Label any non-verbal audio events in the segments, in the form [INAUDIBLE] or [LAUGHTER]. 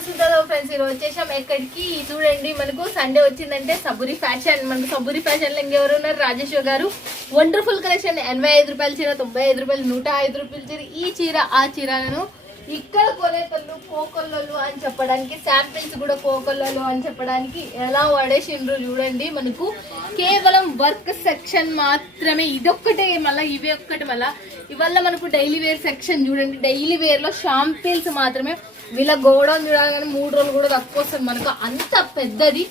వస్తుందో ఫ్రెండ్స్ ఈరోజు వచ్చేసాం ఎక్కడికి? చూడండి మనకు సండే వచ్చిందంటే సబురి ఫ్యాషన్ మనకు సబురి ఫ్యాషన్లో ఇంకెవరు ఉన్నారు? రాజేశ్వర్ గారు. వండర్ఫుల్ కలెక్షన్ ఎనభై ఐదు రూపాయల చీర తొంభై ఐదు రూపాయలు నూట ఐదు రూపాయల చీర. ఈ చీర ఆ చీరలను ఇక్కడ కొనేతలు కోకొల్లలు అని చెప్పడానికి శాంపిల్స్ కూడా కోకొల్లలు అని చెప్పడానికి ఎలా వాడేసిండ్రు చూడండి మనకు. కేవలం వర్క్ సెక్షన్ మాత్రమే ఇదొక్కటే మళ్ళీ ఇవి ఒక్కటి మళ్ళీ. ఇవల్ల మనకు డైలీ వేర్ సెక్షన్ చూడండి. డైలీ వేర్లో షాంపిల్స్ మాత్రమే. వీళ్ళ గోడౌన్ చూడాలని మూడు రోజులు కూడా తక్కువ వస్తుంది మనకు. అంత పెద్దది.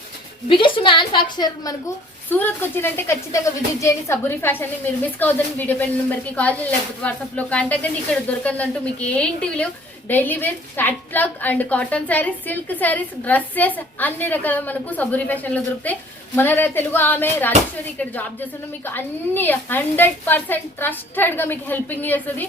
బిగ్గెస్ట్ మ్యానుఫ్యాక్చర్ మనకు సూరత్కి వచ్చిందంటే ఖచ్చితంగా విజిట్ చేయండి. సబురి ఫ్యాషన్ మీరు మిస్ కావద్దని వీడియో పైన నెంబర్కి కాల్ చేయండి. లేకపోతే వాట్సాప్లో కాంటాక్ట్ అండి ఇక్కడ దొరకదంటూ మీకు ఏంటివి లేవు డైలీ వేర్ ఫ్యాట్ clock and cotton saris silk saris dresses అన్ని రకాల మనకు సబురి ఫ్యాషన్లో దొరుకుతాయి. మన తెలుగు ఆమె రాజేశ్వరి ఇక్కడ జాబ్ చేస్తున్న మీకు అన్ని హండ్రెడ్ పర్సెంట్ ట్రస్టెడ్గా మీకు హెల్పింగ్ చేస్తుంది.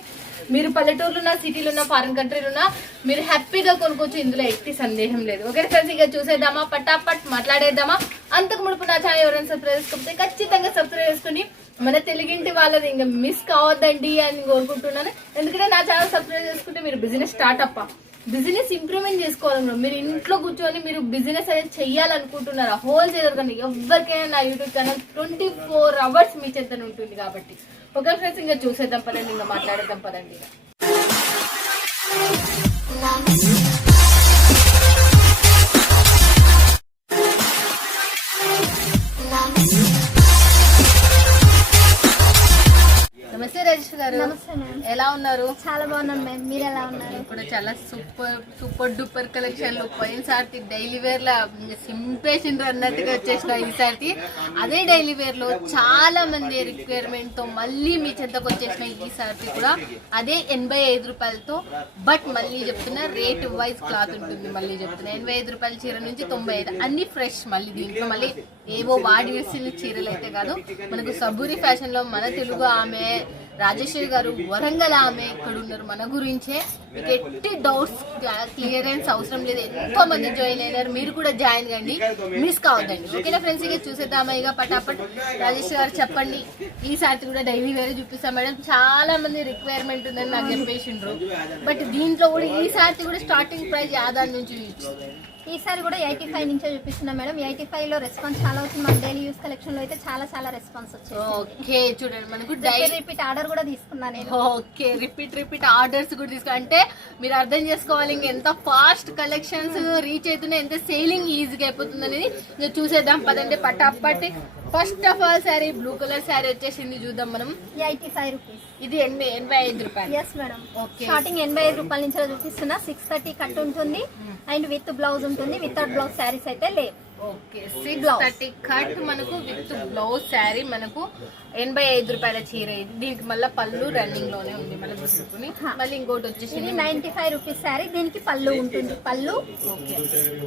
మీరు పల్లెటూరులో ఉన్న సిటీలో ఉన్న ఫారెన్ కంట్రీలో ఉన్న మీరు హ్యాపీగా కొనుక్కోవచ్చు. ఇందులో ఎట్టి సందేహం లేదు. ఓకే ఫ్రెండ్స్ ఇక చూసేద్దామా? పటాపట్ మాట్లాడేద్దామా? అంతకు ముడుపు నా ఛానల్ ఎవరైనా సబ్స్క్రైబ్ చేసుకుంటే ఖచ్చితంగా సబ్స్క్రైబ్ చేసుకుని మన తెలుగింటి వాళ్ళది ఇంకా మిస్ కావద్దండి అని కోరుకుంటున్నాను. ఎందుకంటే నా ఛానల్ సబ్స్క్రైబ్ చేసుకుంటే మీరు బిజినెస్ స్టార్ట్అప్ బిజినెస్ ఇంప్రూవ్మెంట్ చేసుకోవాలన్నారు మీరు ఇంట్లో కూర్చొని మీరు బిజినెస్ అనేది చెయ్యాలనుకుంటున్నారా? హోల్సేలర్ కానీ ఎవరికైనా నా YouTube channel twenty four hours మీ చేతనే ఉంటుంది కాబట్టి. ఓకే ఫ్రెండ్స్ ఇంకా చూసేద్దాం పదండి ఇంకా మాట్లాడేద్దాం పదండి. రాజేష్ గారు. ఎలా ఉన్నారు? చాలా బాగున్నాను మ్యామ్. మీరు ఎలా ఉన్నారు? నేను కూడా చాలా సూపర్ సూపర్ డూపర్ కలెక్షన్లు పోయినసారి డైలీ వేర్ లా సింపేషన్ అన్నట్టుగా వచ్చేసిన ఈసారి అదే డైలీ వేర్లో చాలా మంది రిక్వైర్మెంట్తో మళ్ళీ మీ చెంతకు వచ్చేసిన ఈసారి కూడా అదే ఎనభై ఐదు రూపాయలతో. బట్ మళ్ళీ చెప్తున్నా రేట్ వైజ్ క్లాత్ ఉంటుంది మళ్ళీ చెప్తున్నా. ఎనభై ఐదు రూపాయల చీర నుంచి తొంభై ఐదు. అన్ని ఫ్రెష్ మళ్ళీ దీంట్లో మళ్ళీ ఏవో వాడి వేసిన చీరలు అయితే కాదు. మనకు సబూరి ఫ్యాషన్లో మన తెలుగు ఆమె రాజేశ్వరి గారు వరంగల్ ఆమె ఇక్కడ ఉన్నారు మన గురించే. మీకు ఎట్టి డౌట్స్ క్లియరెన్స్ అవసరం లేదు. ఎంతో మంది జాయిన్ అయినారు. మీరు కూడా జాయిన్ కండి. మిస్ కావద్దండి. ఓకేనా ఫ్రెండ్స్ ఇక చూసేద్దామా ఇక పటాపట్. రాజేశ్వరి గారు చెప్పండి. ఈసారి కూడా డైలీ వేరే చూపిస్తాం మేడం. చాలా మంది రిక్వైర్మెంట్ ఉందని నాకు చెప్పేసిండ్రు. బట్ దీంట్లో కూడా ఈసారి కూడా స్టార్టింగ్ ప్రైస్ యాదాన్ నుంచి ఈసారి కూడా ఎయిటీ ఫైవ్ నుంచే చూపిస్తున్నా మేడం. ఎయిటీ ఫైవ్లో రెస్పాన్స్ చాలా వచ్చింది మన డైలీ యూస్ కలెక్షన్లో అయితే చాలా చాలా రెస్పాన్స్ వచ్చింది ఓకే చూడండి మనకు డైలీ రిపీట్ ఆర్డర్ కూడా తీసుకున్నా నేను. ఓకే రిపీట్ రిపీట్ ఆర్డర్స్ కూడా తీసుకో అంటే మీరు అర్థం చేసుకోవాలి ఇంక ఎంత ఫాస్ట్ కలెక్షన్స్ రీచ్ అవుతున్నాయి ఎంత సేలింగ్ ఈజీగా అయిపోతుంది అనేది ఇంకా చూసేద్దాం. పదండి పటాపట్టి first of all sari blue colour sari వచ్చేసింది చూద్దాం మనం. Eighty five rupees. ఇది ఎనభై ఎనభై ఐదు రూపాయలు. Yes madam. స్టార్టింగ్ ఎనభై ఐదు రూపాయల నుంచి చూపిస్తున్నా. సిక్స్ థర్టీ కట్ ఉంటుంది. అండ్ విత్ బ్లౌజ్ ఉంటుంది. వితౌట్ బ్లౌజ్ శారీస్ అయితే లేవు. ఓకే సిక్స్ థర్టీ కట్ మనకు విత్ బ్లౌజ్ శారీ మనకు ఎనభై ఐదు రూపాయల చీర ఇది. దీనికి మళ్ళీ పళ్ళు రన్నింగ్లోనే ఉంది మళ్ళీ గుర్తుకుని మళ్ళీ ఇంకోటి ఇది వచ్చేసింది నైన్టీ ఫైవ్ రూపీస్ శారీ దీనికి పళ్ళు ఉంటుంది. పళ్ళు ఓకే.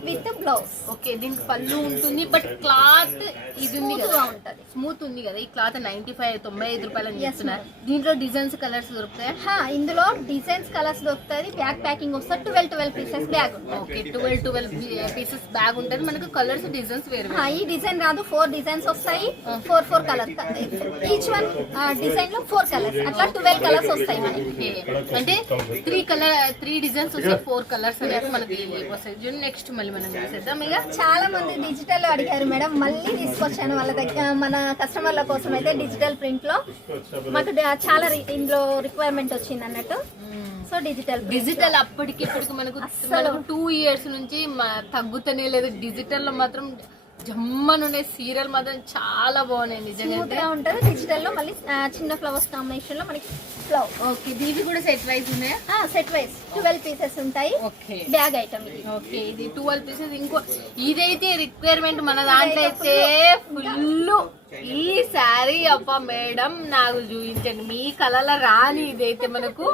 With blouse. ఓకే దీనికి పళ్ళు ఉంటుంది బట్ క్లాత్ ఇది ఉంది కదా. ఉంటది. స్మూత్ ఉంది కదా. ఈ క్లాత్ నైన్టీ ఫైవ్ తొంభై ఐదు రూపాయలు అని చెప్తున్నారు దీంట్లో డిజైన్స్ కలర్స్ దొరుకుతాయి? ఇందులో డిజైన్స్ కలర్స్ దొరుకుతుంది బ్యాగ్ ప్యాకింగ్ వస్తుంది twelve twelve pieces bag okay twelve twelve pieces bag ఉంటుంది. మనకు కలర్స్ డిజైన్స్ వేరు వేరు. ఈ డిజైన్ రాదు ఫోర్ డిజైన్స్ వస్తాయి four four colours each one డిజైన్లో ఫోర్ కలర్స్ అట్లా ట్వెల్వ్ కలర్స్ వస్తాయి మనకి అంటే త్రీ కలర్ త్రీ డిజైన్స్ వస్తాయి ఫోర్ కలర్స్ అనేది మనకి వస్తాయి. నెక్స్ట్ మళ్ళీ మనం చూసేద్దాం ఇక. చాలా మంది డిజిటల్ అడిగారు మేడం మళ్ళీ తీసుకొచ్చాను వాళ్ళ దగ్గర మన కస్టమర్ల కోసం అయితే డిజిటల్ ప్రింట్లో. మాకు చాలా ఇందులో రిక్వైర్మెంట్ వచ్చింది అన్నట్టు. సో డిజిటల్ డిజిటల్ అప్పటికి ఇప్పటికి మనకు టూ ఇయర్స్ నుంచి తగ్గుతనే లేదు. డిజిటల్లో మాత్రం జమ్మనునే సీరియల్ మాత్రం చాలా బాగున్నాయి నిజంగా ఉంటుంది. డిజిటల్లో మళ్ళీ చిన్న ఫ్లవర్స్ కాంబినేషన్లో మనకి ఫ్లవర్ ఓకే దీవి కూడా సెట్ వైజ్ ఉన్నాయా? సెట్ వైస్ ట్వెల్వ్ పీసెస్ ఉంటాయి. ఓకే. బ్యాగ్ ఐటమ్ ఇది. ఓకే ఇది ట్వెల్వ్ పీసెస్ ఇంకో ఇదైతే రిక్వైర్మెంట్ మన దాంట్లో అయితే ఫుల్ ఈ శారీ అప్ప మేడం నాకు చూపించండి. మీ కలల రాని ఇదైతే మనకు.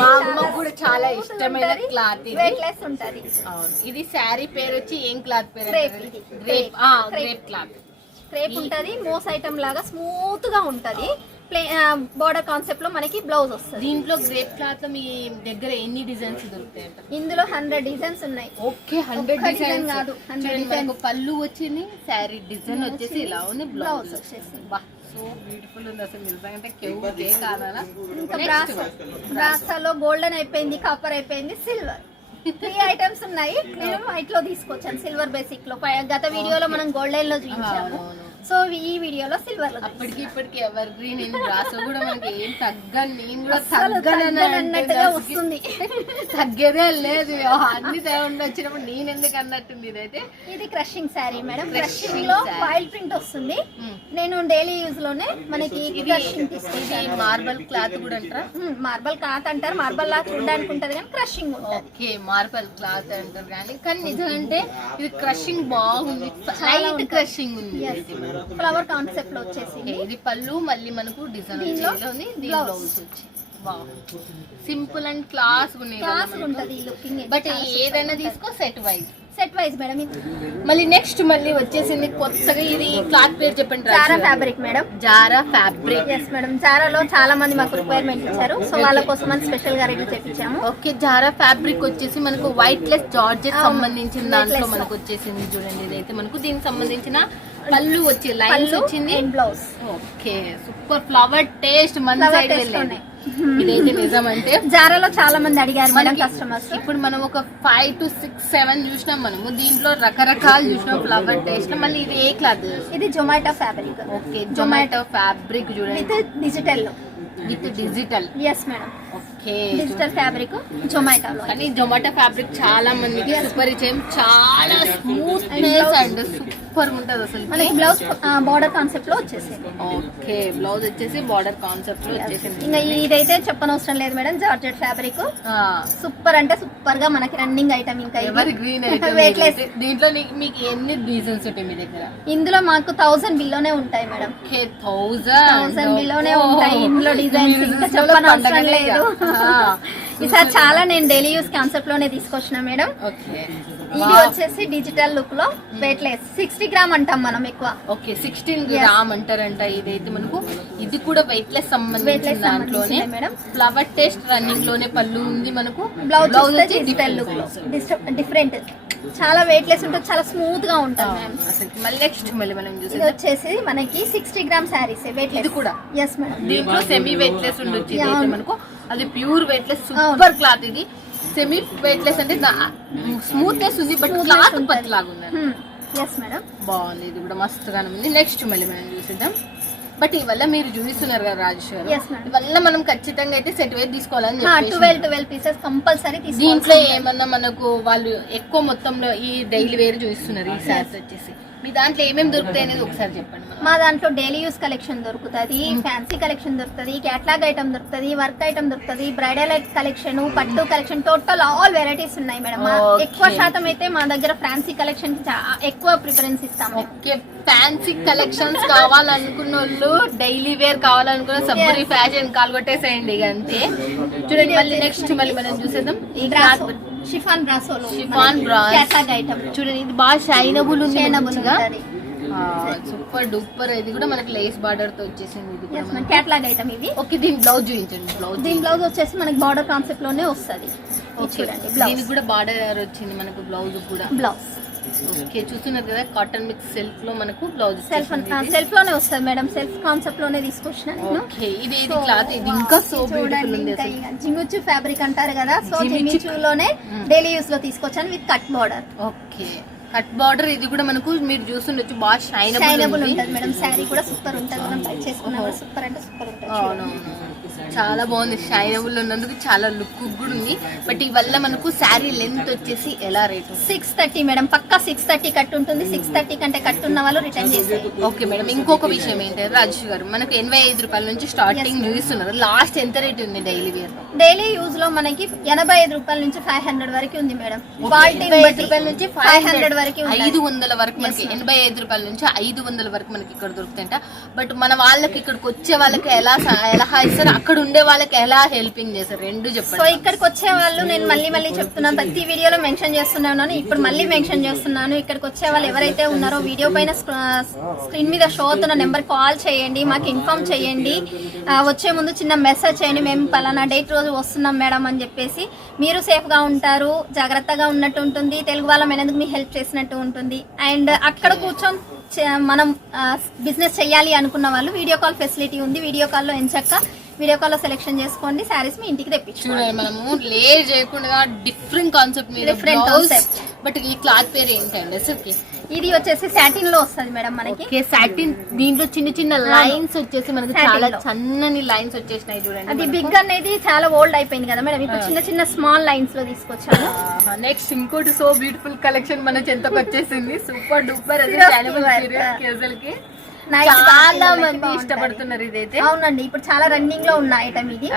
మా అమ్మకు కూడా చాలా ఇష్టమైన క్లాత్ ఇది. ఇది శారీ పేరు వచ్చి ఏం క్లాత్ పేరు. గ్రేప్. Grape cloth. క్రేప్ ఉంటది. మోస్ ఐటమ్ లాగా స్మూత్గా ఉంటది. ప్లే బోర్డర్ కాన్సెప్ట్లో మనకి బ్లౌజ్ వస్తుంది. దీంట్లో గ్రేప్ క్లాత్లో మీ దగ్గర ఎన్ని డిజైన్స్ దొరుకుతాయి ఇందులో హండ్రెడ్ డిజైన్స్ ఉన్నాయి. ఓకే హండ్రెడ్ డిజైన్స్ కాదు, 100 చూడండి designs. మనకు పళ్ళు వచ్చింది శారీ డిజైన్ వచ్చేసి ఇలా ఉంది బ్లౌజ్ వచ్చేసి. బా సో బ్యూటిఫుల్ ఉంది అసలు నిజంగా కేవ్ కే కాదా ఇంకా బ్రాస్ బ్రాసాలో గోల్డెన్ అయిపోయింది కాపర్ అయిపోయింది సిల్వర్ త్రీ ఐటమ్స్ ఉన్నాయి. నేను వైట్లో తీసుకొచ్చాను సిల్వర్ బేసిక్లో. గత వీడియోలో మనం గోల్డెన్లో చూపించాము. సో ఈ వీడియోలో సిల్వర్ అప్పటికి ఇప్పటికి ఎవర్ గ్రీన్ రాసో కూడా మనకి ఏం తగ్గని నేను కూడా తగ్గనన్నట్టుగా వస్తుంది. తగ్గేదే లేదు. అన్ని వచ్చినప్పుడు నేను ఎందుకు అన్నట్టుంది ఇదైతే? ఇది క్రషింగ్ శారీ మేడం క్రషింగ్లో. ఫాయిల్ ప్రింట్ వస్తుంది. మ్మ్. నేను డైలీ యూజ్లోనే మనకి క్రషింగ్ ఇది మార్బల్ క్లాత్ కూడా అంటారా? మార్బల్ క్లాత్ అంటారు. మార్బల్ లా చూడడానికి ఉంటది కానీ క్రషింగ్ ఓకే మార్బల్ క్లాత్ అంటారు కానీ కానీ నిజమంటే ఇది క్రషింగ్ బాగుంది. లైట్. క్రషింగ్ ఉంది. ఫ్లవర్ కాన్సెప్ట్లో వచ్చేసింది. ఇది పళ్ళు మళ్ళీ మనకు design. Blouse. Simple and class class ఉంటది లుకింగ్ బట్ ఏదైనా తీసుకో set wise set wise madam మళ్ళీ నెక్స్ట్ మళ్ళీ వచ్చేసింది కొత్తగా ఇది క్లాత్ పేరు చెప్పండి Zara fabric madam Zara fabric yes madam జారాలో చాలా మంది మాకు రిక్వైర్మెంట్ ఇచ్చారు. సో వాళ్ళ కోసం అని స్పెషల్గా రివ్యూ చేపించాము. ఓకే జారా ఫ్యాబ్రిక్ వచ్చేసి మనకు వైట్ లెస్ జార్జెట్. సంబంధించిన దాంట్లో. మనకు వచ్చేసింది చూడండి. ఇదైతే మనకు దీనికి సంబంధించిన పళ్ళు వచ్చి లైన్స్ వచ్చింది. Blouse. Okay super. Flower taste మన Flower సైడ్ taste వెళ్ళేది ఉన్నాయి. ఇదైతే నిజం అంటే [LAUGHS] జారాలో చాలా మంది అడిగారు మనకి కస్టమర్స్ ఇప్పుడు మనం ఒక ఫైవ్ టు సిక్స్ సెవెన్ చూసినాం మనము. దీంట్లో రకరకాలు చూసినాం ఫ్లవర్ టేస్ట్ మళ్ళీ ఇది ఏ క్లాత్ ఇది Zomato fabric okay Zomato fabric చూడండి. Digital with digital yes madam digital fabric జొమాటోలో కానీ జొమాటో ఫ్యాబ్రిక్ చాలా మందికి సుపరిచయం చాలా స్మూత్ అండ్ సూపర్ ఉంటది అసలు. మనకి బ్లౌజ్ బార్డర్ కాన్సెప్ట్లో వచ్చేసింది ఓకే. బ్లౌజ్ వచ్చేసి బార్డర్ కాన్సెప్ట్లో వచ్చేసింది. ఇంకా ఇదైతే చెప్పనవసరం లేదు మేడం జార్జెట్ ఫ్యాబ్రిక్ సూపర్ అంటే సూపర్గా మనకి రన్నింగ్ ఐటమ్ ఇంకా. ఎవరి గ్రీన్ Weight less. దీంట్లో మీకు ఎన్ని డీజన్స్ ఉంటాయి మీ దగ్గర? ఇందులో మాకు థౌసండ్ బిల్లోనే ఉంటాయి మేడం. థౌసండ్ బిలోనే ఉంటాయి ఇందులో డిజైన్స్ ఇంకా చెప్పనవసరం లేదు. [LAUGHS] ఈసారి చాలా నేను డైలీ యూస్ కాన్సెప్ట్లోనే తీసుకొచ్చిన మేడం. ఇది వచ్చేసి డిజిటల్ లుక్లో వెయిట్ లెస్ సిక్స్టీ గ్రామ్ అంటాం మనం ఎక్కువ. Okay sixteen. గ్రామ్ అంటారంట ఇదైతే మనకు. ఇది కూడా వెయిట్ లెస్ సంబంధించిన దాంట్లోనే. మేడం. ఫ్లవర్ టేస్ట్ రన్నింగ్లోనే పళ్ళు ఉంది మనకు. బ్లౌజ్ డిజిటల్ లుక్లో. డిఫరెంట్ చాలా వెయిట్ లెస్ ఉంటుంది చాలా స్మూత్గా ఉంటుంది అసలు మళ్ళీ నెక్స్ట్ మళ్ళీ మనం చూసేది వచ్చేసి మనకి సిక్స్టీ గ్రామ్ శారీస్ వెయిట్ ఇది కూడా? ఎస్ మేడం దీంట్లో సెమీ వెయిట్ లెస్ ఉండొచ్చు. మనకు. అది pure weightless. Super cloth ఇది. సెమీ వెయిట్ లెస్ అంటే స్మూత్నెస్ ఉంది బట్ క్లాత్ పట్లాగా ఉంది ఎస్ మేడం బాగుంది ఇది కూడా మస్తుగానే ఉంది. నెక్స్ట్ మళ్ళీ మనం చూసేద్దాం. బట్ ఇవల్ల మీరు చూపిస్తున్నారు కదా రాజేష్ గారు. ఇవల్ల మనం ఖచ్చితంగా అయితే సెట్ వేసి తీసుకోవాలని ట్వెల్వ్ చెప్పేసి ట్వెల్వ్ పీసెస్ కంపల్సరీ దీంట్లో ఏమన్నా మనకు వాళ్ళు ఎక్కువ మొత్తంలో ఈ డైలీ వేర్ చూపిస్తున్నారు ఈ శారీస్ వచ్చేసి. మీ దాంట్లో ఏమేమి దొరుకుతాయి అనేది ఒకసారి చెప్పండి. మా దాంట్లో డైలీ యూస్ కలెక్షన్ దొరుకుతుంది ఫ్యాన్సీ కలెక్షన్ దొరుకుతుంది క్యాట్లాగ్ ఐటమ్ దొరుకుతుంది వర్క్ ఐటమ్ దొరుకుతుంది బ్రైడల్ కలెక్షన్ పట్టు కలెక్షన్ టోటల్ ఆల్ వెరైటీస్ ఉన్నాయి మేడం. ఎక్కువ శాతం అయితే మా దగ్గర ఫ్యాన్సీ కలెక్షన్ ఎక్కువ ప్రిఫరెన్స్ ఇస్తాము ఫ్యాన్సీ కలెక్షన్స్ కావాలనుకున్న వాళ్ళు డైలీ వేర్ కావాలనుకున్న సబ్బురి ఫ్యాషన్ కాల్ కొట్టేసేయండి ఇక అంతే. చూడండి మళ్ళీ నెక్స్ట్ మళ్ళీ మనం చూసేద్దాం. Chiffon brass. క్యాట్లాగ్ ఐటమ్ చూడండి ఇది బాగా షైనబుల్ ఉంది మంచిగా. సూపర్ డూపర్ ఇది కూడా మనకి లేస్ బార్డర్తో వచ్చేసింది ఇది. క్యాట్లాగ్ ఐటమ్ ఇది ఓకే దీని బ్లౌజ్ చూపించండి బ్లౌజ్ దీని బ్లౌజ్ వచ్చేసి మనకి బార్డర్ కాన్సెప్ట్లోనే వస్తుంది. చూడండి దీనికి కూడా బార్డర్ వచ్చింది మనకు బ్లౌజ్ కూడా. బ్లౌజ్ ఓకే చూస్తున్నారు కదా కాటన్ మిక్స్ సెల్ఫ్లో మనకు బ్లౌజ్ సెల్ఫ్ సెల్ఫ్లోనే వస్తుంది మేడం సెల్ఫ్ కాన్సెప్ట్లోనే తీసుకొచ్చిన నేను. ఇది ఇది క్లాత్ ఇది ఇంకా సో బ్యూటిఫుల్ ఉంది జిమ్మిచు ఫ్యాబ్రిక్ అంటారు కదా సో జిమ్మిచు. జిమ్మిచులోనే డైలీ యూస్లో తీసుకొచ్చాను with cut border okay cut border ఇది కూడా మనకు మీరు చూస్తుండొచ్చు బాగా షైనబుల్ ఉంటుంది మేడం శారీ కూడా సూపర్ ఉంటుంది మనం ట్రై చేసుకున్నా సూపర్ అంటే సూపర్ ఉంటుంది. అవునవును. చాలా బాగుంది. షైనబుల్ ఉన్నందుకు చాలా లుక్ కూడా ఉంది. బట్ ఇవల్ల మనకు శారీ లెంత్ వచ్చేసి ఎలా రేటు? Six thirty madam. పక్కా సిక్స్ థర్టీ కట్ ఉంటుంది. సిక్స్ థర్టీ కంటే కట్ ఉన్న వాళ్ళు రిటర్న్ చేసేది ఓకే మేడం. ఇంకొక విషయం ఏంటంటే రాజేష్ గారు మనకు ఎనభై ఐదు రూపాయల నుంచి స్టార్టింగ్ చూపిస్తున్నారు లాస్ట్ ఎంత రేట్ ఉంది డైలీ వేర్? డైలీ యూజ్లో మనకి ఎనభై ఐదు రూపాయల నుంచి ఫైవ్ హండ్రెడ్ వరకు ఉంది మేడం. ఐదు రూపాయల నుంచి ఫైవ్ హండ్రెడ్ వరకు ఐదు వందల వరకు మనకి ఎనభై ఐదు రూపాయల నుంచి ఐదు వందల వరకు మనకి ఇక్కడ దొరుకుతాయంట. బట్ మన వాళ్ళకి ఇక్కడికి వచ్చే వాళ్ళకి ఎలా ఎలా ఇస్తారు అక్కడ ఉండే వాళ్ళకి ఎలా హెల్పింగ్ చేస్తారు రెండు సో చెప్పండి. ఇక్కడికి వచ్చే వాళ్ళు నేను మళ్ళీ మళ్ళీ చెప్తున్నాను. ప్రతి వీడియోలో మెన్షన్ చేస్తున్నాను. ఇప్పుడు మళ్ళీ మెన్షన్ చేస్తున్నాను. ఇక్కడికి వచ్చే వాళ్ళు ఎవరైతే ఉన్నారో వీడియో పైన స్క్రీన్ మీద షో అవుతున్న నెంబర్ కాల్ చేయండి. మాకు ఇన్ఫార్మ్ చేయండి. వచ్చే ముందు చిన్న మెసేజ్ చేయండి. మేము పలానా డేట్ రోజు వస్తున్నాం మేడం అని చెప్పేసి మీరు సేఫ్గా ఉంటారు. జాగ్రత్తగా ఉన్నట్టు ఉంటుంది. తెలుగు వాళ్ళం అయినందుకు మీకు హెల్ప్ చేసినట్టు ఉంటుంది. అండ్ అక్కడ కూర్చొని మనం బిజినెస్ చేయాలి అనుకున్న వాళ్ళు వీడియో కాల్ ఫెసిలిటీ ఉంది. వీడియో కాల్లో ఎంచక్క వీడియో కాల్లో సెలెక్షన్ చేసుకోండి శారీస్ మీ ఇంటికి తెప్పించుకోండి. మనము లే చేయకుండా డిఫరెంట్ కాన్సెప్ట్ మీద Different concept. బట్ ఈ క్లాత్ పేరు ఏంటండి అసలుకి ఇది వచ్చేసి సాటిన్లో వస్తుంది మేడం మనకి. ఓకే సాటిన్ దీంట్లో చిన్న చిన్న లైన్స్ వచ్చేసి మనకి చాలా లో. సన్నని లైన్స్ వచ్చేసినాయి చూడండి అది బిగ్ అనేది చాలా ఓల్డ్ అయిపోయింది కదా మేడం. ఇప్పుడు చిన్న చిన్న స్మాల్ లైన్స్లో తీసుకొచ్చాను. నెక్స్ట్ ఇంకోటి సో బ్యూటిఫుల్ కలెక్షన్ మన చెంతకు వచ్చేసింది. సూపర్ డూపర్ అది చాలా మంది. ఇష్టపడుతున్నారు ఇదైతే. అవునండి ఇప్పుడు చాలా రన్నింగ్లో ఉన్న ఐటమ్ ఇది.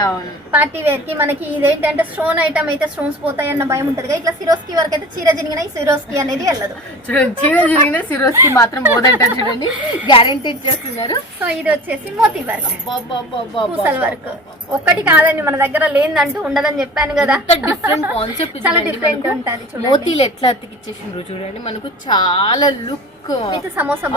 పార్టీ వేర్కి మనకి ఇదేంటంటే స్టోన్ ఐటమ్ అయితే స్టోన్స్ పోతాయి అన్న భయం ఉంటది ఇట్లా సిరోస్కి వరకు అయితే చీర జరిగిన సిరోస్కి అనేది వెళ్ళదు. చూడండి చీర జరిగిన సిరోస్కి మాత్రం పోదంటారు చూడండి. గ్యారెంటీ ఇచ్చేస్తున్నారు సో ఇది వచ్చేసి మోతీ వర్క్. పూసల వర్క్ ఒక్కటి కాదండి మన దగ్గర లేదంటూ ఉండదని చెప్పాను కదా. డిఫరెంట్ కాన్సెప్ట్ చాలా different ఉంటది. మోతీలు ఎట్లా అతికిచ్చేసిండ్రు చూడండి. మనకు చాలా లుక్ సమోసా Out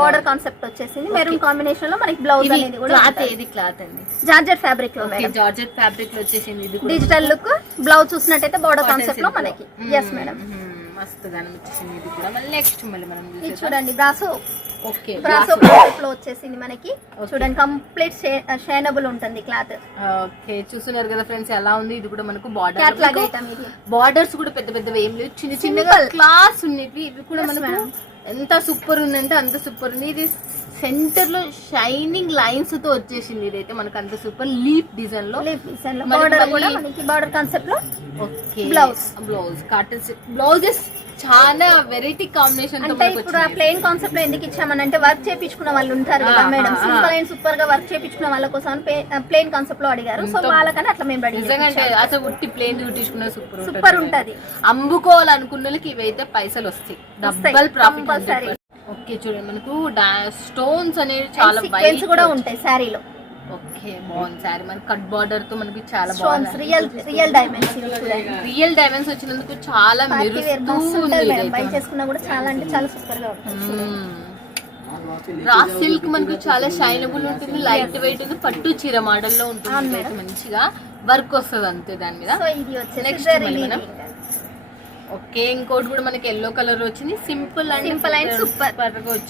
బార్డర్ కాన్సెప్ట్ వచ్చేసింది. మెరూన్ కాంబినేషన్లో మనకి బ్లౌజ్ అనేది కూడా క్లాత్ ఏది? క్లాత్ అండి. జార్జెట్ ఫ్యాబ్రిక్లో జార్జెట్ ఫ్యాబ్రిక్లో వచ్చేసింది ఇది డిజిటల్ లుక్ బ్లౌజ్ చూసినట్టయితే బార్డర్ కాన్సెప్ట్లో. మనకి. ఎస్ మేడం మ్మ్, మస్తు గానం వచ్చేసింది ఇది కూడా. మళ్ళీ నెక్స్ట్ మళ్ళీ మనం ఇది. చూడండి బ్రాసో లో వచ్చేసింది మనకి. చూడండి కంప్లీట్ షైనబుల్ ఉంటుంది క్లాత్. ఓకే చూస్తున్నారు కదా ఫ్రెండ్స్ ఎలా ఉంది? ఇది కూడా మనకు బార్డర్ బార్డర్స్ కూడా పెద్ద పెద్దవి ఏం లేవు. చిన్న చిన్నగా క్లాస్ ఉన్నవి. ఇవి కూడా మనకు. ఎంత సూపర్ ఉందంటే అంత సూపర్ ఉంది ఇది సెంటర్లో షైనింగ్ లైన్స్తో వచ్చేసింది ఇదైతే మనకు అంత సూపర్ లీప్ డిజైన్లో. బార్డర్ కూడా మనకి బార్డర్ కాన్సెప్ట్లో okay Blouse. Blouse cotton blouses చాలా వెరైటీ కాంబినేషన్ అంటే ఇప్పుడు ఆ. ప్లెయిన్ కాన్సెప్ట్లో ఎందుకు ఇచ్చామని అంటే వర్క్ చేపించుకున్న వాళ్ళు ఉంటారు కదా మేడం. సింపుల్ అండ్ సూపర్గా వర్క్ చేపించుకున్న వాళ్ళ కోసం ప్లెయిన్ కాన్సెప్ట్లో అడిగారు. సో వాళ్ళకని అట్లా మేము రెడీ నిజంగా అసలు ఉట్టి ప్లేన్ కుట్టించుకున్న సూపర్ సూపర్ ఉంటది. అమ్ముకోవాలనుకున్న వాళ్ళకి ఇవైతే పైసలు వస్తాయి. డబ్బల్ ప్రాఫిట్. ఓకే చూడండి. మనకు స్టోన్స్ అనేవి చాలా కూడా ఉంటాయి శారీలో. ఓకే బాగుంది సారీ. మనకి కట్ బార్డర్తో మనకి చాలా stones real real diamonds real diamonds వచ్చినందుకు చాలా మెరుస్తూ ఉంది బై. చేసుకున్నా కూడా చాలా అంటే చాలా సూపర్గా ఉంటుంది రా సిల్క్ మనకు చాలా షైనబుల్ ఉంటుంది లైట్ వెయిట్ ఉంది పట్టు చీర మోడల్లో ఉంటుంది మంచిగా వర్క్ వస్తుంది అంతే దాని మీద. సో ఇది వచ్చేసి Next జరీ మళ్ళీ మనం weaving. ఓకే ఇంకోటి కూడా మనకి ఎల్లో కలర్ వచ్చింది. Simple and Simple and super.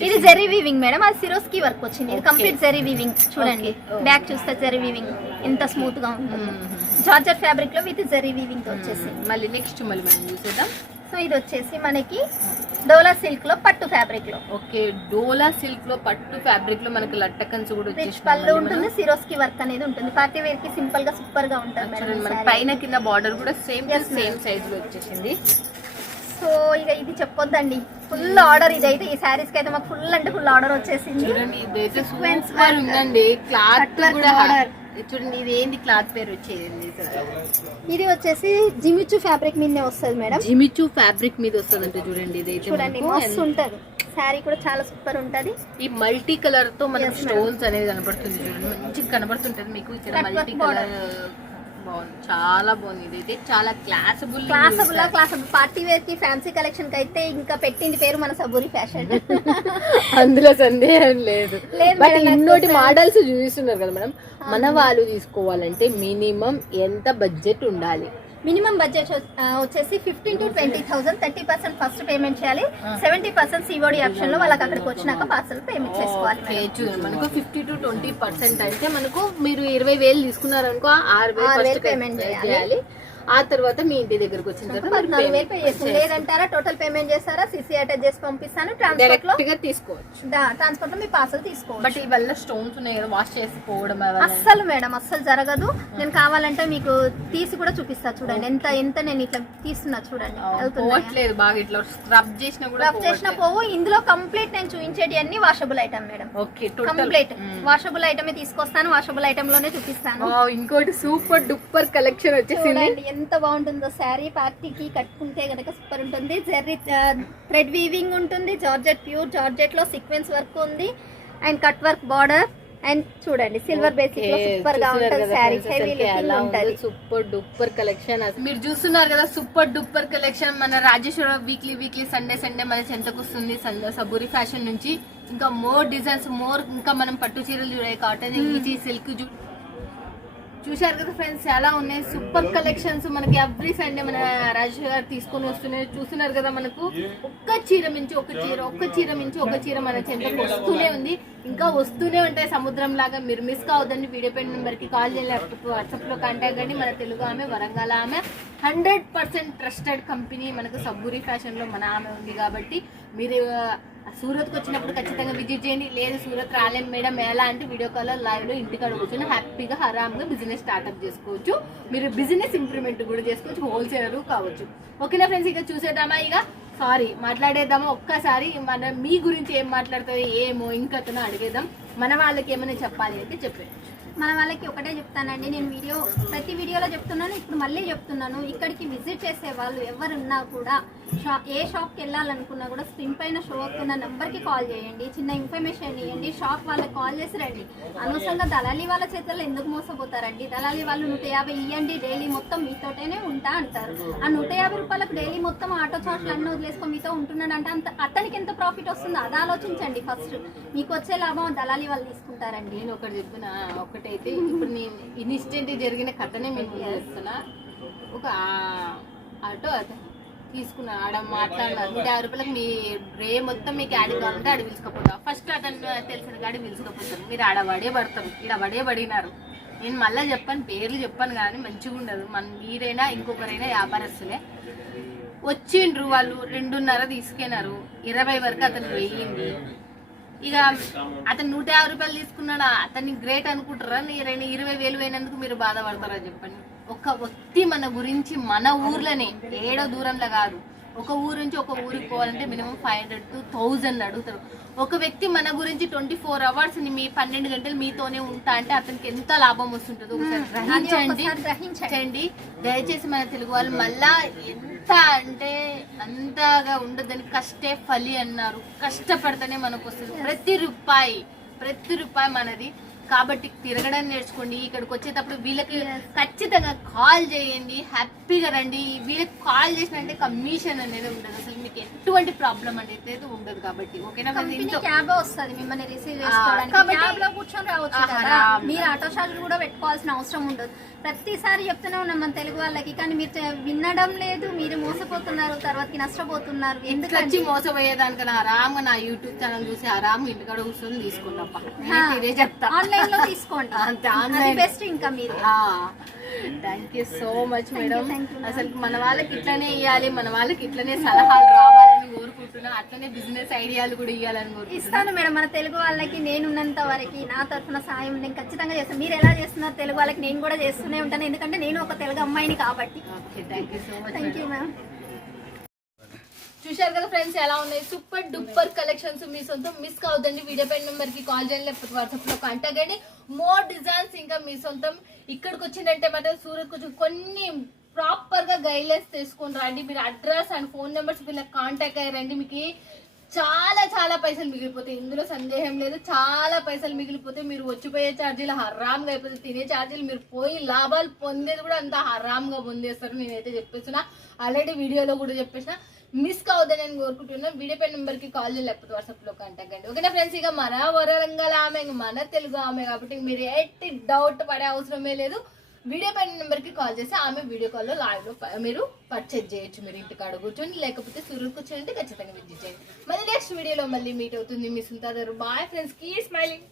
ఇది జరీ వీవింగ్ మేడం. అది సిరోస్కి వర్క్ వచ్చింది. ఇది. కంప్లీట్ జరీ వీవింగ్ చూడండి. బ్యాక్ చూస్తే జరీ వీవింగ్ ఎంత స్మూత్గా ఉంటుంది. మ్మ్. జార్జెట్ ఫ్యాబ్రిక్లో విత్ జరీ వీవింగ్తో వచ్చేసి మళ్ళీ నెక్స్ట్ మళ్ళీ మనం చూసేద్దాం. సో ఇది వచ్చేసి మనకి డోలా సిల్క్లో పట్టు ఫ్యాబ్రిక్లో. ఓకే డోలా సిల్క్లో పట్టు ఫ్యాబ్రిక్లో మనకి లట్టకన్స్ కూడా వచ్చేసి పళ్ళు ఉంటుంది సిరోస్కి వర్క్ అనేది ఉంటుంది. పార్టీ వేర్కి సింపుల్గా సూపర్గా ఉంటుంది మనకి. పైన కింద బార్డర్ కూడా సేమ్ సేమ్ సైజ్లో వచ్చేసింది. సో ఇక ఇది చెప్పొద్దండి. ఫుల్ ఆర్డర్ ఇదైతే ఈ శారీస్కి అయితే మాకు ఫుల్ అంటే ఫుల్ ఆర్డర్ వచ్చేసింది. చూడండి ఇదైతే సూపర్. ఉందండి. క్లాత్ కూడా border. చూడండి ఇది ఏంది క్లాత్ పేరు వచ్చేది? ఇది వచ్చేసి జిమిచు ఫ్యాబ్రిక్ మీదనే వస్తుంది మేడం. జిమిచు ఫ్యాబ్రిక్ మీద వస్తుందంటే చూడండి ఇదైతే చూడండి మస్తు ఉంటది. శారీ కూడా చాలా సూపర్ ఉంటది. ఈ మల్టీ కలర్తో మనకు. స్టోన్స్ అనేది కనబడుతుంది చూడండి. మంచిగా కనబడుతుంటది మీకు. ఇక్కడ మల్టీ కలర్ బాగుంది. చాలా బాగుంది. ఇదైతే చాలా క్లాసబుల్ క్లాసబుల్ క్లాసబుల్ పార్టీ వేర్కి ఫ్యాన్సీ కలెక్షన్కి అయితే ఇంకా పెట్టింది పేరు మన సబూరి ఫ్యాషన్ [LAUGHS] అందులో సందేహం లేదు. లేదు బట్ ఇన్నోటి. మోడల్స్ చూపిస్తున్నారు కదా మేడం. మన వాళ్ళు తీసుకోవాలంటే మినిమం ఎంత బడ్జెట్ ఉండాలి? మినిమం బడ్జెట్ వచ్చేసి fifteen to twenty thousand thirty percent first payment చేయాలి. సెవెంటీ పర్సెంట్ సిఓడి ఆప్షన్లో వాళ్ళకి అక్కడికి వచ్చినాక పార్సల్ పేమెంట్ చేసుకోవాలి మనకు ఫిఫ్టీ టు ట్వంటీ పర్సెంట్ అయితే మనకు మీరు ఇరవై వేలు తీసుకున్నారనుకో ఆరు వేలు payment చేయాలి. ఆ తర్వాత మీ ఇంటి దగ్గరకు వచ్చిన తర్వాత లేదంటారా? టోటల్ పేమెంట్ చేస్తారా? సిసి అటాచ్ చేసి పంపిస్తాను. ట్రాన్స్పోర్ట్లో డైరెక్ట్గా తీసుకోవచ్చు ట్రాన్స్పోర్ట్లో మీ పార్సల్ తీసుకోవచ్చు. బట్ ఇవల్ల స్టోన్స్ ఉన్నాయి కదా వాష్ చేసుకోవడం అస్సలు మేడం అస్సలు జరగదు. నేను కావాలంటే మీకు తీసి కూడా చూపిస్తా చూడండి. ఎంత ఎంత నేను ఇట్లా తీస్తున్నా చూడండి? పోవట్లేదు బాగా ఇట్లా స్క్రబ్ చేసినా కూడా రబ్ చేసిన పోవు. ఇందులో కంప్లీట్ నేను చూపించేటి అన్ని washable item madam. Okay total complete washable item తీసుకొస్తాను వాషబుల్ ఐటమ్లోనే చూపిస్తాను. ఇంకోటి సూపర్ డూపర్ కలెక్షన్ వచ్చేసింది. ఎంత బాగుంటుందో శారీ పార్టీకి కట్టుకుంటే గనక సూపర్ ఉంటుంది. జెర్రీ థ్రెడ్ వీవింగ్ ఉంటుంది. జార్జెట్ ప్యూర్ జార్జెట్లో సీక్వెన్స్ వర్క్ ఉంది. And cut work border and చూడండి సిల్వర్ బేసిక్లో సూపర్గా ఉంటుంది శారీ. హెవీ లుకింగ్ ఉంటుంది. సూపర్ డూపర్ కలెక్షన్ మీరు చూస్తున్నారు కదా సూపర్ డూపర్ కలెక్షన్ మన Rajeshwara weekly weekly Sunday Sunday మన చెంతకు వస్తుంది. సండే సబూరి ఫ్యాషన్ నుంచి. ఇంకా మోర్ డిజైన్స్ మోర్ ఇంకా మనం పట్టు చీరలు చూడే కాటన్ ఈజీ సిల్క్ చూ చూశారు కదా ఫ్రెండ్స్ చాలా ఉన్నాయి. సూపర్ కలెక్షన్స్ మనకి ఎవ్రీ సండే మన రాజేష్ గారు తీసుకొని వస్తున్నాయి. చూస్తున్నారు కదా మనకు ఒక్క చీర మించి ఒక చీర ఒక్క చీర మించి ఒక చీర మన చెంతకు వస్తూనే ఉంది. ఇంకా వస్తూనే ఉంటాయి సముద్రం లాగా. మీరు మిస్ కావద్దండి. వీడియో పెయిన్ నెంబర్కి కాల్ చేయాలి లేకపోతే వాట్సాప్లో కాంటాక్ట్ అండి మన తెలుగు ఆమె వరంగల్ ఆమె. హండ్రెడ్ పర్సెంట్ ట్రస్టెడ్ కంపెనీ మనకు సబ్బూరి ఫ్యాషన్లో మన ఆమె ఉంది కాబట్టి మీరు సూరత్కి వచ్చినప్పుడు ఖచ్చితంగా విజిట్ చేయండి. లేదు సూరత్ రాలేం మేడం. ఎలా అంటే వీడియో కాల్ లైవ్లో ఇంటికాడ కూర్చొని హ్యాపీగా హరామ్గా బిజినెస్ స్టార్ట్అప్ చేసుకోవచ్చు. మీరు బిజినెస్ ఇంప్రూవ్మెంట్ కూడా చేసుకోవచ్చు. హోల్సేలర్ కావచ్చు. ఓకేనా ఫ్రెండ్స్ ఇక చూసేద్దామా ఇక? సారీ మాట్లాడేద్దామా? ఒక్కసారి మన మీ గురించి ఏం మాట్లాడుతుంది ఏమో ఇంకతను అడిగేద్దాం. మన వాళ్ళకి ఏమైనా చెప్పాలి అయితే చెప్పేయచ్చు మన వాళ్ళకి ఒకటే చెప్తానండి. నేను వీడియో ప్రతి వీడియోలో చెప్తున్నాను ఇప్పుడు మళ్ళీ చెప్తున్నాను. ఇక్కడికి విజిట్ చేసే వాళ్ళు ఎవరున్నా కూడా షా ఏ షాప్కి వెళ్ళాలనుకున్నా కూడా స్క్రీన్ పైన షో అవుతున్న నెంబర్కి కాల్ చేయండి. చిన్న ఇన్ఫర్మేషన్ ఇవ్వండి. షాప్ వాళ్ళకి కాల్ చేసి రండి. అనవసరంగా దళాలి వాళ్ళ చేతుల్లో ఎందుకు మోసపోతారండి? దళాలి వాళ్ళు నూట యాభై ఇవ్వండి డైలీ మొత్తం మీతోటేనే ఉంటా అంటారు. ఆ నూట యాభై రూపాయలకు డైలీ మొత్తం ఆటో చార్జ్లు అన్నీ వదిలేసుకొని మీతో ఉంటున్నాడంటే అంత అతనికి ఎంత ప్రాఫిట్ వస్తుందో అది ఆలోచించండి ఫస్ట్. మీకు వచ్చే లాభం దళాలి వాళ్ళు తీసుకుంటారండి నేను ఒకటి చెప్పిన ఒకటైతే ఇప్పుడు నేను ఇన్సిడెంట్ జరిగిన కథనే మేము చేస్తున్నా ఒక ఆటో అతను తీసుకున్నా ఆడ మాట్లాడారు నూట యాభై రూపాయలకు మీ రే మొత్తం మీకు యాడ్ కావాలంటే ఆడ పిలుచుకపోతా ఫస్ట్ అతను తెలిసిన గాడి పిలుచుకపోతారు. మీరు ఆడ వడే పడతారు. ఇక్కడ వడే పడినారు. నేను మళ్ళీ చెప్పాను పేర్లు చెప్పాను కానీ మంచిగా ఉండదు. మన మీరైనా ఇంకొకరైనా వ్యాపారస్తులే. వచ్చిండ్రు వాళ్ళు రెండున్నర తీసుకెళ్ళినారు. ఇరవై వరకు అతను వెయ్యింది. ఇక అతను నూట యాభై రూపాయలు తీసుకున్నాడా? అతన్ని గ్రేట్ అనుకుంటారా? నేను ఇరవై వేలు పోయినందుకు మీరు బాధపడతారా చెప్పండి. ఒక వ్యక్తి మన గురించి మన ఊర్లోనే ఏడో దూరంలో కాదు. ఒక ఊరు నుంచి ఒక ఊరికి పోవాలంటే minimum five hundred to thousand అడుగుతారు. ఒక వ్యక్తి మన గురించి ట్వంటీ ఫోర్ అవర్స్ మీ పన్నెండు గంటలు మీతోనే ఉంటా అంటే అతనికి ఎంత లాభం వస్తుంటుందో ఒకసారి గ్రహించండి. దయచేసి మన తెలుగు వాళ్ళు మళ్ళా ఎంత అంటే అంతగా ఉండదని కష్టే ఫలి అన్నారు. కష్టపడితేనే మనకు వస్తుంది. ప్రతి రూపాయి ప్రతి రూపాయి మనది. కాబట్టి తిరగడం నేర్చుకోండి. ఇక్కడికి వచ్చేటప్పుడు వీళ్ళకి ఖచ్చితంగా కాల్ చేయండి. హ్యాపీగా రండి. వీళ్ళకి కాల్ చేసినంటే కమిషన్ అనేది ఉండదు అసలు ఎటువంటి ప్రాబ్లం అనేది ఉండదు కాబట్టి ఓకేనా క్యాబ్ వస్తుంది మిమ్మల్ని రిసీవ్ చేసుకోవడానికి. కాబట్టి- క్యాబ్లో కూర్చొని రావచ్చు కదా. మీరు ఆటో ఛార్జీలు కూడా పెట్టుకోవాల్సిన అవసరం ఉండదు. ప్రతిసారి చెప్తూనే ఉన్నాం మన తెలుగు వాళ్ళకి కానీ మీరు వినడం లేదు మీరు మోసపోతున్నారు తర్వాతకి నష్టపోతున్నారు వచ్చి ఎందుకంటే మోసపోయేదానికన్నా ఆరామ్గా నా యూట్యూబ్ ఛానల్ చూసి ఆరామ్ ఇంటికాడ కూర్చొని తీసుకున్నప్ప ఇదే చెప్తా. ఆన్లైన్లో తీసుకోండి. బెస్ట్ ఇంకా మీరు. Thank you so much madam. అసలు మన వాళ్ళకి ఇట్లనే ఇవ్వాలి మన వాళ్ళకి ఇట్లనే సలహాలు రావాలని కోరుకుంటున్నా. అట్లనే బిజినెస్ ఐడియాలు కూడా ఇవ్వాలని కోరుకుంటున్నా. ఇస్తాను మేడం. మన తెలుగు వాళ్ళకి నేనున్నంత వరకు నా తరఫున సాయం నేను ఖచ్చితంగా చేస్తాను. మీరు ఎలా చేస్తున్నారు తెలుగు వాళ్ళకి నేను కూడా చేస్తూనే ఉంటాను. ఎందుకంటే నేను ఒక తెలుగు అమ్మాయిని కాబట్టి. Thank you so much thank you ma'am చూశారు కదా ఫ్రెండ్స్ ఎలా ఉన్నాయి? సూపర్ డూపర్ కలెక్షన్స్ మీ సొంతం మిస్ కావద్దండి. వీడియో పైన నెంబర్కి కాల్ చేయండి లేకపోతే వాట్సాప్లో కాంటాక్ట్ అండి మోర్ డిజైన్స్ ఇంకా మీ సొంతం. ఇక్కడికి వచ్చిందంటే మాత్రం సూరత్ కొంచెం కొన్ని ప్రాపర్గా గైడ్లైన్స్ తీసుకొని రండి. మీరు అడ్రస్ అండ్ ఫోన్ నెంబర్స్ వీళ్ళకి కాంటాక్ట్ అయ్యారండి మీకు చాలా చాలా పైసలు మిగిలిపోతాయి. ఇందులో సందేహం లేదు. చాలా పైసలు మిగిలిపోతే మీరు వచ్చిపోయే ఛార్జీలు హరామ్గా అయిపోతుంది తినే ఛార్జీలు మీరు పోయి లాభాలు పొందేది కూడా అంత హరామ్గా పొందేస్తారు. నేనైతే చెప్పేసిన ఆల్రెడీ వీడియోలో కూడా చెప్పేసిన. మిస్ కావద్దని నేను కోరుకుంటున్నాను వీడియో నెంబర్కి కాల్ చేయాలి లేకపోతే వాట్సాప్లో కాంటాక్ట్ అండి ఓకేనా ఫ్రెండ్స్ ఇక మన వరంగల్ ఆమె ఇంక మన తెలుగు ఆమె కాబట్టి మీరు ఎట్టి డౌట్ పడే అవసరమే లేదు. వీడియో పైన నెంబర్కి కాల్ చేసి ఆమె వీడియో కాల్లో లైవ్లో మీరు పర్చేజ్ చేయొచ్చు. మీరు ఇంటికాడ కూర్చొని లేకపోతే సూర్యుడికి వచ్చి ఖచ్చితంగా విజిట్ చేయండి. మళ్ళీ నెక్స్ట్ వీడియోలో మళ్ళీ మీట్ అవుతుంది మీ సుంతాదారు బాయ్ ఫ్రెండ్స్ కీ స్మైలింగ్